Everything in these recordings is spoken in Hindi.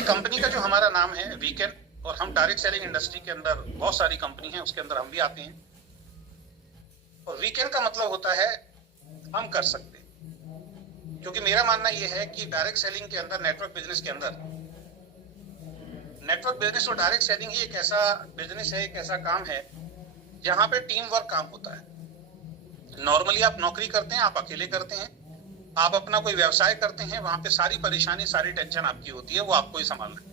देखिए, कंपनी का जो हमारा नाम है वीकेंड, और हम डायरेक्ट सेलिंग इंडस्ट्री के अंदर बहुत सारी कंपनी है, उसके अंदर हम भी आते हैं। और वीकेंड का मतलब होता है हम कर सकते हैं, क्योंकि मेरा मानना यह है कि डायरेक्ट सेलिंग के अंदर, नेटवर्क बिजनेस के अंदर, नेटवर्क बिजनेस और डायरेक्ट सेलिंग ही एक ऐसा बिजनेस है, एक ऐसा काम है जहां पे टीम वर्क काम होता है। नॉर्मली आप नौकरी करते हैं, आप अकेले करते हैं, आप अपना कोई व्यवसाय करते हैं, वहां पे सारी परेशानी, सारी टेंशन आपकी होती है, वो आपको ही संभालना है।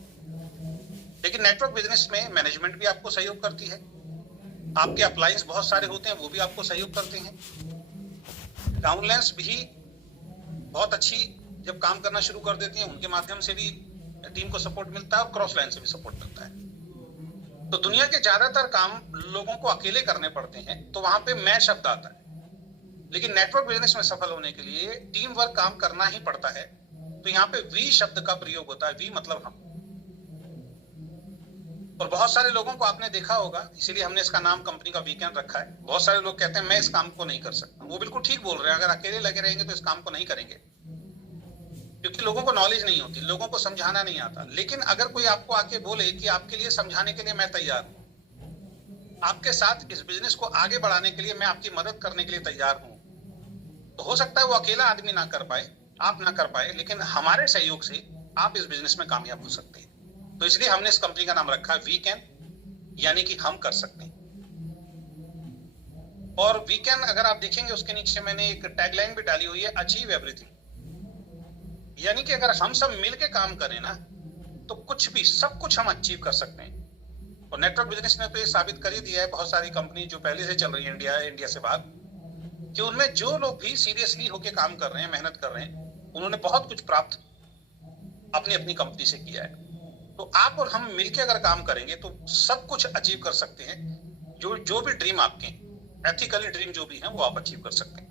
लेकिन नेटवर्क बिजनेस में मैनेजमेंट भी आपको सहयोग करती है, आपके अप्लायंस बहुत सारे होते हैं, वो भी आपको सहयोग करते हैं। डाउनलाइंस भी बहुत अच्छी जब काम करना शुरू कर देती हैं, उनके माध्यम से भी टीम को सपोर्ट मिलता है और क्रॉस लाइन से भी सपोर्ट मिलता है। तो दुनिया के ज्यादातर काम लोगों को अकेले करने पड़ते हैं, तो वहां पे मैं शब्द आता है। लेकिन नेटवर्क बिजनेस में सफल होने के लिए टीम वर्क काम करना ही पड़ता है। तो यहाँ पे वी शब्द का प्रयोग होता है, वी मतलब हम। और बहुत सारे लोगों को आपने देखा होगा, इसीलिए हमने इसका नाम कंपनी का वीकेंड रखा है। बहुत सारे लोग कहते हैं मैं इस काम को नहीं कर सकता। वो बिल्कुल ठीक बोल रहे हैं, अगर अकेले लगे रहेंगे तो इस काम को नहीं करेंगे, क्योंकि लोगों को नॉलेज नहीं होती, लोगों को समझाना नहीं आता। लेकिन अगर कोई आपको आके बोले कि आपके लिए समझाने के लिए मैं तैयार हूं, आपके साथ इस बिजनेस को आगे बढ़ाने के लिए मैं आपकी मदद करने के लिए तैयार हूं, तो हो सकता है वो अकेला आदमी ना कर पाए, आप ना कर पाए, लेकिन हमारे सहयोग से आप इस बिजनेस में कामयाब हो सकते हैं। तो इसलिए हमने इस कंपनी का नाम रखा है वी कैन, यानी कि हम कर सकते हैं। और वी कैन, अगर आप देखेंगे उसके नीचे मैंने एक टैगलाइन भी डाली हुई है, अचीव एवरीथिंग। यानी कि अगर हम सब मिलके काम करें ना, तो कुछ भी, सब कुछ हम अचीव कर सकते हैं। और नेटवर्क बिजनेस ने तो ये साबित कर ही दिया है, बहुत सारी कंपनी जो पहले से चल रही है इंडिया से बाहर, कि उनमें जो लोग भी सीरियसली होके काम कर रहे हैं, मेहनत कर रहे हैं, उन्होंने बहुत कुछ प्राप्त अपनी अपनी कंपनी से किया है। तो आप और हम मिलके अगर काम करेंगे तो सब कुछ अचीव कर सकते हैं। जो भी ड्रीम आपके, एथिकली ड्रीम जो भी है, वो आप अचीव कर सकते हैं।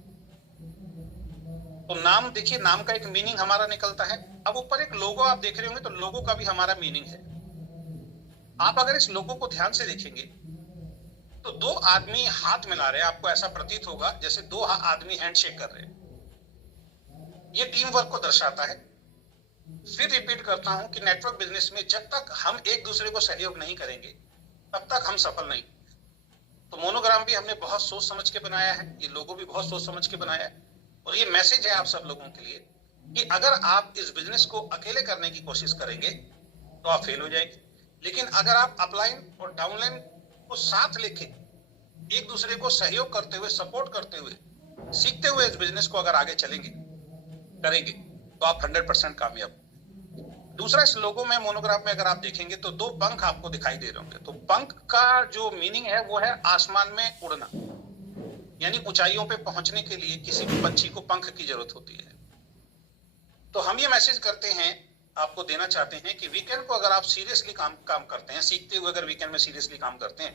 तो नाम देखिए, नाम का एक मीनिंग हमारा निकलता है। अब ऊपर एक लोगो आप देख रहे होंगे, तो लोगो का भी हमारा मीनिंग है। आप अगर इस लोगो को ध्यान से देखेंगे तो दो आदमी हाथ मिला रहे हैं, आपको ऐसा प्रतीत होगा जैसे दो आदमी हैंडशेक कर रहे हैं। ये टीम वर्क को दर्शाता है। फिर रिपीट करता हूं कि नेटवर्क बिजनेस में जब तक हम एक दूसरे को सहयोग नहीं करेंगे, तब तक हम सफल नहीं। तो मोनोग्राम भी हमने बहुत सोच समझ के बनाया है, ये लोगो भी बहुत सोच समझ के बनाया है। और ये मैसेज है आप सब लोगों के लिए कि अगर आप इस बिजनेस को अकेले करने की कोशिश करेंगे तो आप फेल हो जाएंगे। लेकिन अगर आप अपलाइन और डाउनलाइन को साथ लेके, एक दूसरे को सहयोग करते हुए, सपोर्ट करते हुए, सीखते हुए इस बिजनेस को अगर आगे चलेंगे, करेंगे, तो आप 100% कामयाब। दूसरा, इस लोगो में, मोनोग्राफ में अगर आप देखेंगे तो दो पंख आपको दिखाई दे रहे होंगे। तो पंख का जो मीनिंग है वो है आसमान में उड़ना, यानी ऊंचाइयों पे पहुंचने के लिए किसी भी पंछी को पंख की जरूरत होती है। तो हम ये मैसेज करते हैं, आपको देना चाहते हैं कि वीकेंड को अगर आप सीरियसली काम करते हैं, सीखते हुए अगर वीकेंड में सीरियसली काम करते हैं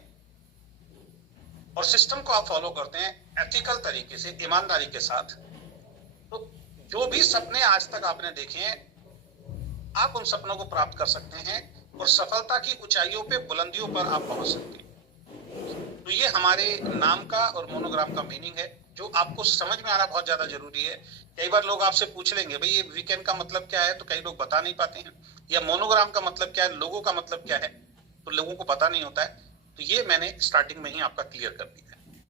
और सिस्टम को आप फॉलो करते हैं एथिकल तरीके से, ईमानदारी के साथ, तो जो भी सपने आज तक आपने देखे हैं, आप उन सपनों को प्राप्त कर सकते हैं और सफलता की ऊंचाइयों पे, बुलंदियों पर आप पहुंच सकते हैं। तो ये हमारे नाम का और मोनोग्राम का मीनिंग है, जो आपको समझ में आना बहुत ज्यादा जरूरी है। कई बार लोग आपसे पूछ लेंगे भाई ये वीकेंड का मतलब क्या है, तो कई लोग बता नहीं पाते हैं, या मोनोग्राम का मतलब क्या है, लोगो का मतलब क्या है, तो लोगों को पता नहीं होता है। तो ये मैंने स्टार्टिंग में ही आपका क्लियर कर दिया है।